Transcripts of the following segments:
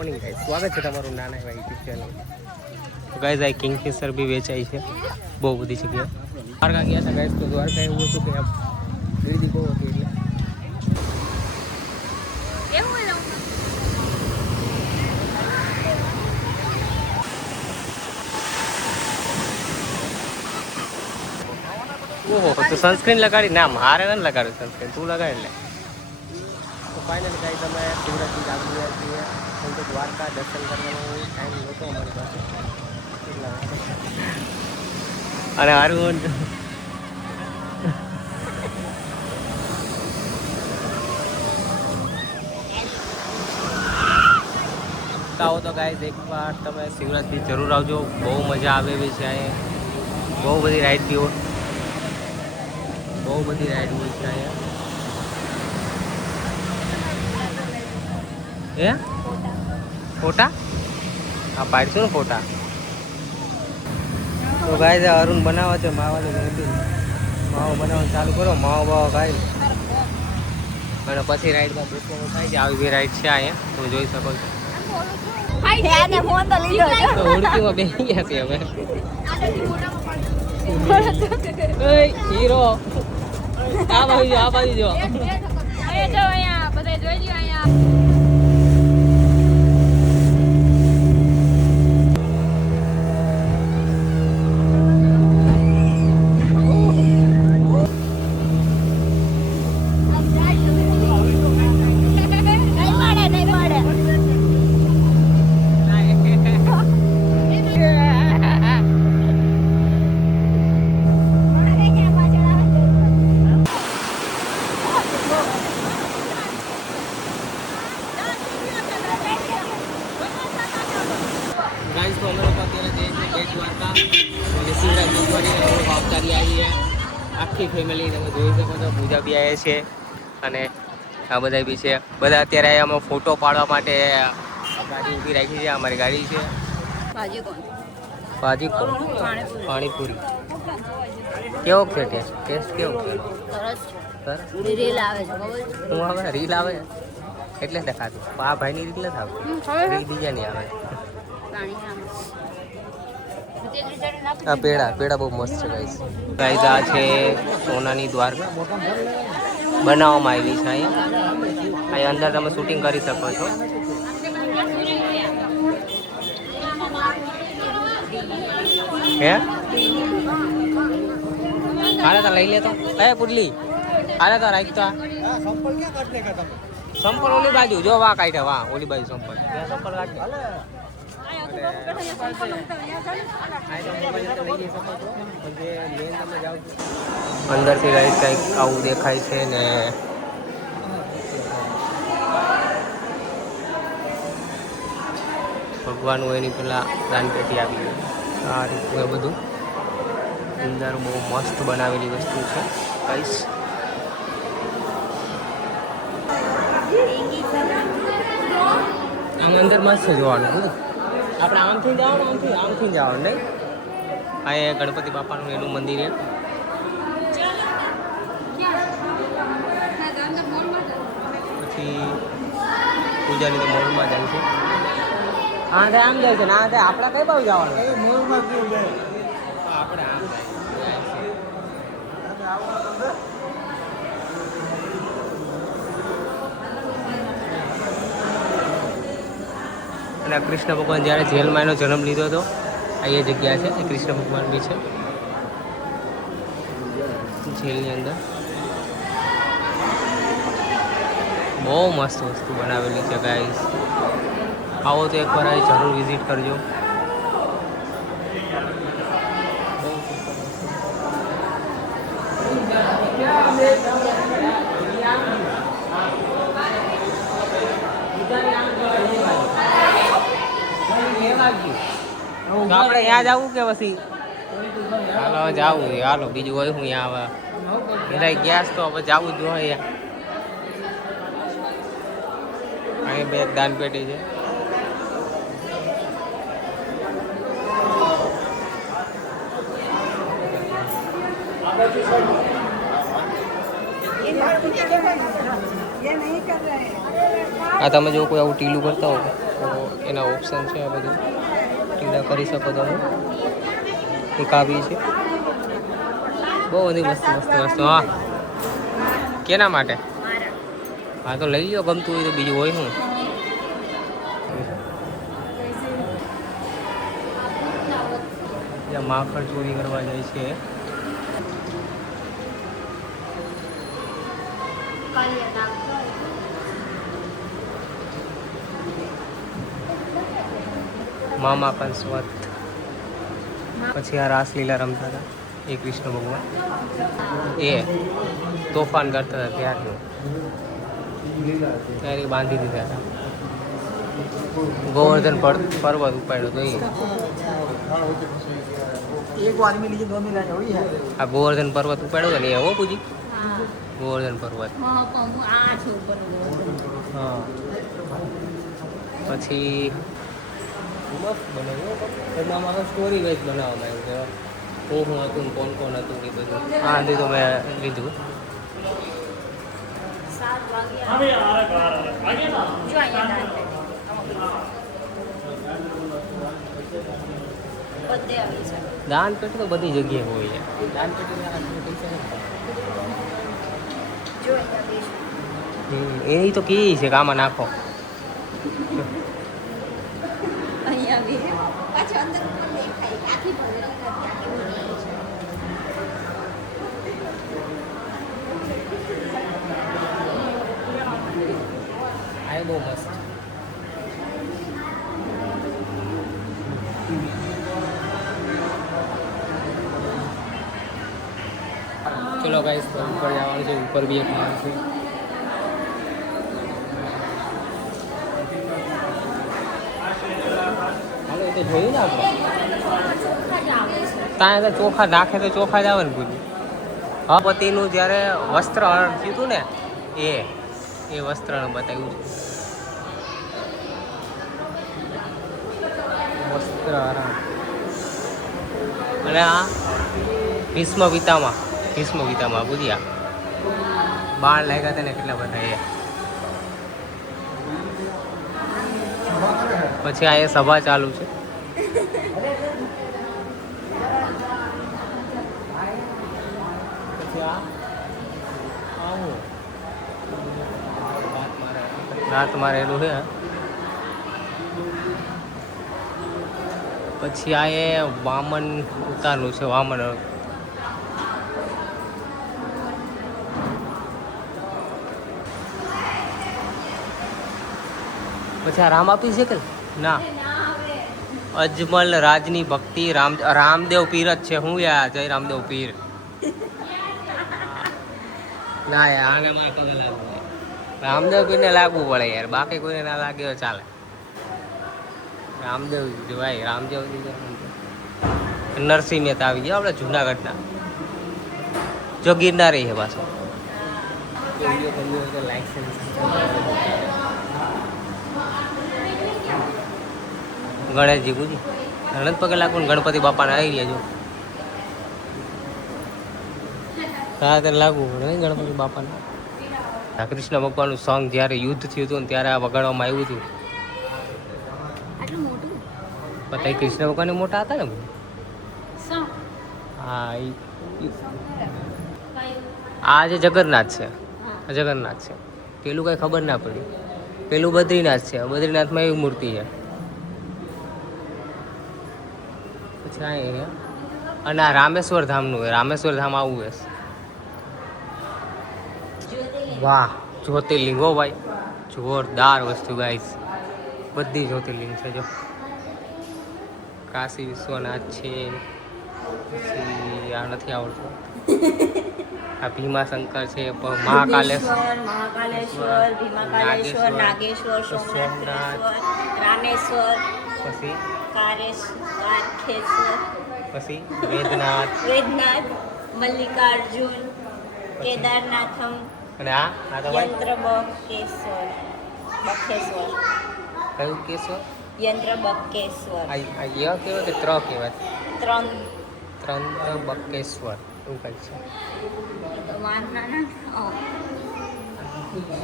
Morning guys, સ્વાગત છે તમારું નાના એવા યુટ્યુબ ચેનલ. તો ગાઈસ આ કિંગફિશર બી વેચાય છે બહુ બધી જગ્યાએ. દ્વારકા ગયા હતા ગાઈસ, તો દ્વારકા એવું હતું કે ગીરદી બહુ હતી એટલે ઓહો, તો સનસ્ક્રીન લગાડી ના? મારે નથી લગાડ્યું સનસ્ક્રીન, તું લગાડી લે. તો ફાઇનલી ગાઈસ અમે શિવરાજથી આવી ગયા છીએ. કેમ કે દ્વારકા દર્શન કરવાનો ટાઈમ નહોતો અમારી પાસે અને હારું આવો તો ગાઈસ એકવાર તમે શિવરાજ બીચ જરૂર આવજો. બહુ મજા આવે એવી છે અહીંયા. બહુ બધી રાઈડ બી હોય, બહુ બધી રાઈડ હોય છે અહીંયા. એ ફોટા હા પાડશું ને ફોટા. તો ગાઈસ અરુણ બનાવે છે માવાની મહેંદી. માવો બનાવવાનું ચાલુ કરો, માવો બાવો ખાઈ અને પછી રાઈડમાં બેસવાનું થાય છે. આવી બી રાઈડ છે અહીંયા, તમે જોઈ શકો છો. હોડકીમાં બેસી ગયા છે હવે. હીરો આ બાજુ જો, આ બાજુ જો. ગાઈસ તો અમે લોકો અત્યારે જઈએ છીએ બેટ દ્વારકા. શિવરાજ જોગવાની અવતારી આવી છે આખી ફેમિલી. તમે જોઈ શકો છો, પૂજા બી આવે છે અને આ બધા બી છે. બધા અત્યારે અમે ફોટો પાડવા માટે ગાડી ઊભી રાખી છે. અમારી ગાડી છે. ભાજી કોણ? પાણીપુરી કેવો છે? ટેસ્ટ કેવો છે? રીલ આવે છે. હું આવે રીલ આવે એટલે દેખાતું. આ ભાઈની રીલ નથી આવતી, રીલ બીજાની આવે. આ પેડા બહુ મસ્ત છે ગાઈસ. ગાઈસ આ છે સોનાની દ્વારકા બનાવવામાં આવી છે અહીંયા અંદર તમે શૂટિંગ કરી શકો છો. હે હાલે તો લઈ લે તો પુડલી હાલે તો રાખ તો. સંપલ ઓલી બાજુ જો, વા કાઢે વા ઓલી બાજુ સંપલ કાઢે. અંદરથી ગાઈસ કંઈક આવું દેખાય છે ને ભગવાનનું એની પેલા દાનપેટી આવી ગઈ. આ રીતનું બધું અંદર બહુ મસ્ત બનાવેલી વસ્તુ છે ગાઈસ. આમ અંદર મસ્ત છે જોવાનું બધું. આપણે આમથી જવાનું, આમથી જવાનું નહીં. આ ગણપતિ બાપાનું એનું મંદિર છે. પછી પૂજાની તો મોલમાં જાય છે. હા તે આમ જાય છે ને આ આપણે કઈ બાજુ જવાનું? આપણે આમ અને કૃષ્ણ ભગવાન જ્યારે જેલમાં એનો જન્મ લીધો હતો, આ એ જગ્યા છે. એ કૃષ્ણ ભગવાન બી છે જેલની અંદર. બહુ મસ્ત વસ્તુ બનાવેલી છે ગાઈસ. આવો તો એકવાર અહીં જરૂર વિઝિટ કરજો. આપણે ત્યાં જવું કે પછી હાલો જવું? હાલો બીજું હોય હું ત્યાં હવે ગેસ તો હવે જવું જ હોય. અહીં બે દાન પેટી છે. આ તમે જો કોઈ આવું ટીલું કરતા હો તો એના ઓપ્શન છે આ બધું ટીડા કરી શકો તમે. એક આવી છે બહુ બધી વસ્તુ. હા કેના માટે? હા તો લઈ લો, ગમતું હોય તો બીજું હોય શું. ત્યાં માખણ ચોરી કરવા જાય છે. મામા કંસવત. પછી આ રાસલીલા રમતા હતા એ કૃષ્ણ ભગવાન, એ તોફાન કરતા હતા ત્યારે બાંધી દીધા હતા. ગોવર્ધન પર્વત ઉપાડ્યો તો આ ગોવર્ધન પર્વત ઉપાડ્યો ને એવો પૂછી ગોવર્ધન પર્વત. હા પછી મસ્ત બનાવ્યું એમાં સ્ટોરી વાઇઝ બનાવવામાં આવ્યું છે હું હતું કોણ કોણ હતું એ બધું. હા લીધું મેં લીધું. દાન પેટી તો બધી જગ્યાએ હોય છે. દાન પેટી એની તો કી છે કે આમાં નાખો. આ બહુ મસ્ત. ચલો ગાઈસ તો ઉપર જવાનું છે. ઉપર બી એક માલ છે. હાલો એ તો જોયું ને આપણે ત્યાં તો ચોખા નાખે તો ચોખા જ આવે ને બધું. પતિનું જ્યારે વસ્ત્ર હરણ થયું હતું ને એ વસ્ત્રનું બતાવ્યું છે. વસ્ત્ર હરણ. અને આ ભીષ્મ પિતામાં બુદ્ધિયા બાણ લાગ્યા હતા ને કેટલા બધા એ. પછી આ એ સભા ચાલુ છે. પછી રાત મારેલું છે. પછી આ એ વામન ઉતારનું છે. વામન પછી આ રામ આપી છે કે ના? અજમલ રાજની ભક્તિ રામદેવ પીર જ છે. હું યાર જય રામદેવ પીર. ના યાર આને મારે પગે લાગવું પડે. રામદેવ પીરને લાગવું પડે યાર, બાકી કોઈને ના લાગે તો ચાલે. રામદેવ ભાઈ રામદેવ નરસિંહ મહેતા આવી ગયા આપણે જુનાગઢના. જો ગિરનારી છે પાછો. ગણેશજી ગુજી અનંત પગે લાગવું. ગણપતિ બાપાને આવી ગયા જો. હા તેને લાગવું પડે ગણપતિ બાપાને. કૃષ્ણ ભગવાનનું સોંગ જ્યારે યુદ્ધ થયું હતું ને ત્યારે આ વગાડવામાં આવ્યું હતું. બધા કૃષ્ણ ભગવાન મોટા હતા ને. હા આ જે જગન્નાથ છે. જગન્નાથ છે. પેલું કઈ ખબર ના પડી. પેલું બદ્રીનાથ છે. બદ્રીનાથમાં એવી મૂર્તિ છે. પછી આ અને આ રામેશ્વર ધામનું. રામેશ્વર ધામ આવું હશે. વાહ જ્યોતિર્લિંગ હો ભાઈ, જોરદાર વસ્તુ ગાઈસ. બધી જ્યોતિર્લિંગ છે જો. કાશી વિશ્વનાથ છે. પછી આ નથી આવડતું. આ ભીમાશંકર છે. મહાકાલેશ્વર, નાગેશ્વર, સોમનાથ, રામેશ્વર, પછી પછી વેદનાથ, મલ્લિકાર્જુન, કેદારનાથમ અને આ યંત્રબકેશ્વર. કયું કેશ્વર? યંત્રબકેશ્વર. આ ય કહેવાય કે ત્ર કહેવાય? ત્રંબકેશ્વર એવું કંઈક છે.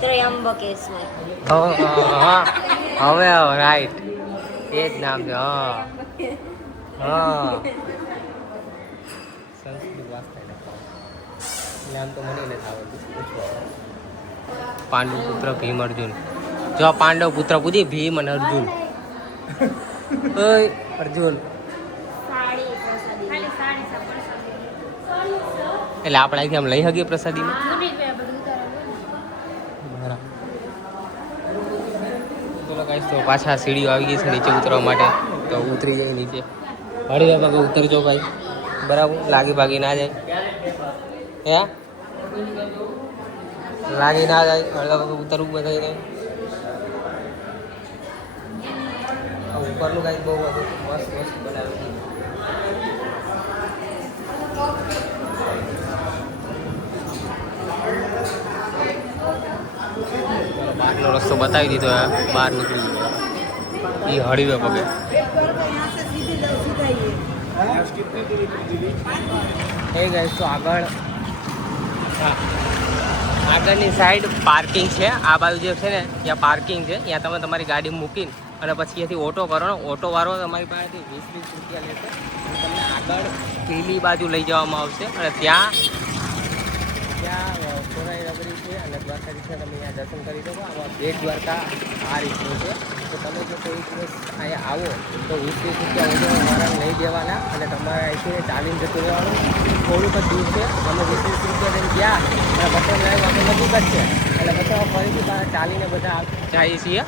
ત્રયંબકેશ્વર. હા હવે રાઈટ. એ જ નામ છે. હા હા સંસ્કૃત વાસ્તા નામ તો મને નથી આવડતું. પાંડુ પુત્ર ભીમ અર્જુન. જો પાંડવ પુત્ર પૂછી ભીમ અને અર્જુન. ઓય અર્જુન. એટલે આપણે અહીંથી આમ લઈ શકીએ પ્રસાદીમાં. ચલો ગાઈસ તો પાછા સીડીઓ આવી ગઈ છે નીચે ઉતરવા માટે. તો ઉતરી જાય નીચે. હળવે પગે ઉતરજો ભાઈ. બરાબર લાગી ભાગી ના જાય. હે લાગી ના જાય. હળવા પગે ઉતરવું બધાને. ઉપરનું કાંઈ બહુ બધું મસ્ત મસ્ત બનાવ્યું. બહારનો રસ્તો બતાવી દીધો. બહાર નીકળી ગયો એ હળીવે પગે. એ ગાઈસ તો આગળની સાઈડ પાર્કિંગ છે. આ બાજુ જે છે ને ત્યાં પાર્કિંગ છે. ત્યાં તમે તમારી ગાડી મૂકીને અને પછી અહીંયાથી ઓટો કરો ને ઓટોવાળો તમારી પાસેથી 20 રૂપિયા લેશે અને તમને આગળ પેલી બાજુ લઈ જવામાં આવશે. અને ત્યાં સોનાઈ નગરી છે અને દ્વારકાધીશના તમે અહીંયા દર્શન કરી શકો. આમાં બેટ દ્વારકા આ રીતનું છે. તો તમે જો કોઈ દિવસ અહીંયા આવો તો 20 રૂપિયા ઓટોવાળાને લઈ દેવાના અને તમારે અહીંથી ચાલીને જતું રહેવાનું. થોડુંક જ દૂર છે. અમે 20 રૂપિયા લઈને ગયા અને પછી આપણે નજીક જ છે એટલે પછી ફરીથી ચાલીને બધા જઈએ છીએ.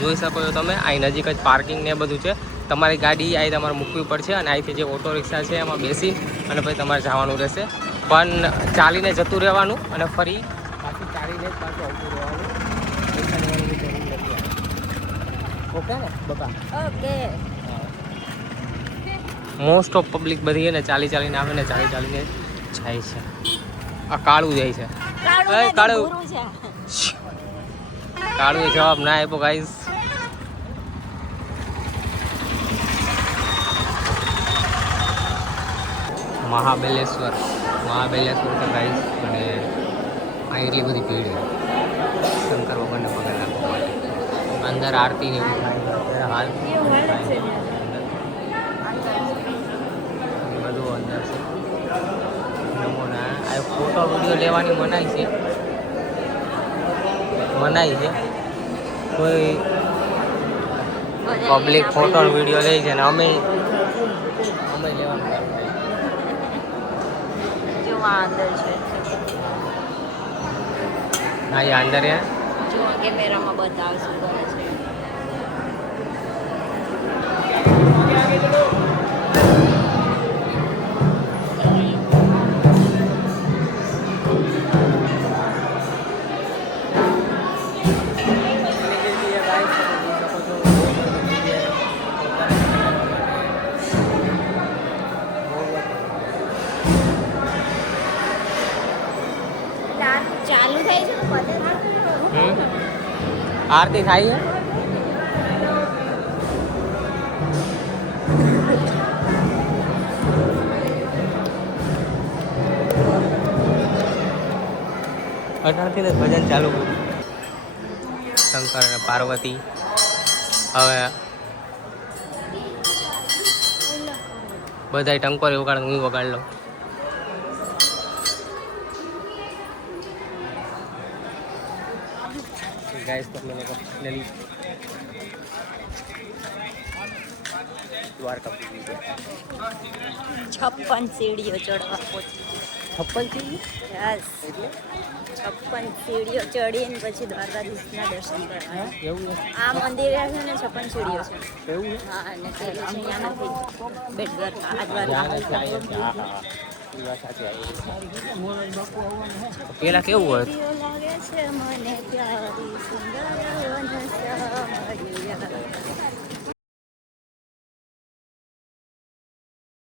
જોઈ શકો છો તમે અહીં નજીક જ પાર્કિંગ ને બધું છે. તમારી ગાડી અહીં તમારે મૂકવી પડશે અને અહીંથી જે ઓટો રિક્ષા છે એમાં બેસી અને પછી તમારે જવાનું રહેશે. પણ ચાલીને જતું રહેવાનું અને ફરી પાછું ચાલીને જ પાછું આવતું રહેવાનું. પૈસા લેવાની જરૂર નથી. ઓકે ને બકા? ઓકે. મોસ્ટ ઓફ પબ્લિક બધી છે ને ચાલીને આવે ને ચાલીને જાય છે. આ કાળું જાય છે. કાળું એ જવાબ ના આપ્યો ગાઈસ. મહાબલેશ્વર તો ગાઈસ અને અહીં એટલી બધી ભીડ છે શંકર ભગવાનને પગે લાગવા માટે. અંદર આરતી ને એવું થાય અત્યારે હાલ બધું અંદર છે. નમૂના આ ફોટો વિડીયો લેવાની મનાઈ છે. કોઈ પબ્લિક ફોટો વિડીયો લે છે ને અમે લેવાનું અંદર છે. હા એ અંદર હે. જો કેમેરામાં બતાવશું કરે છે. ચાલુ થાય છે આરતી થાય છે. અઢારથી જ ભજન ચાલુ કર્યું. શંકર અને પાર્વતી. હવે બધા ટંકોરી વગાડ હું વગાડ લઉં. ગાઈસ તમે લોકો ફાઇનલી દ્વારકા પૂરી ગયા. 56 સીડીઓ ચડવા પહોંચી. 56 યસ. 56 સીડીઓ ચડીને પછી દ્વારકાધીશના દર્શન કરવા. એવું આ મંદિર છે ને 56 સીડીઓ છે. એવું હા અને પેલું છે અહીંયા નથી બેટ દ્વારકા આ દ્વારકા. પેલા કેવું હતું?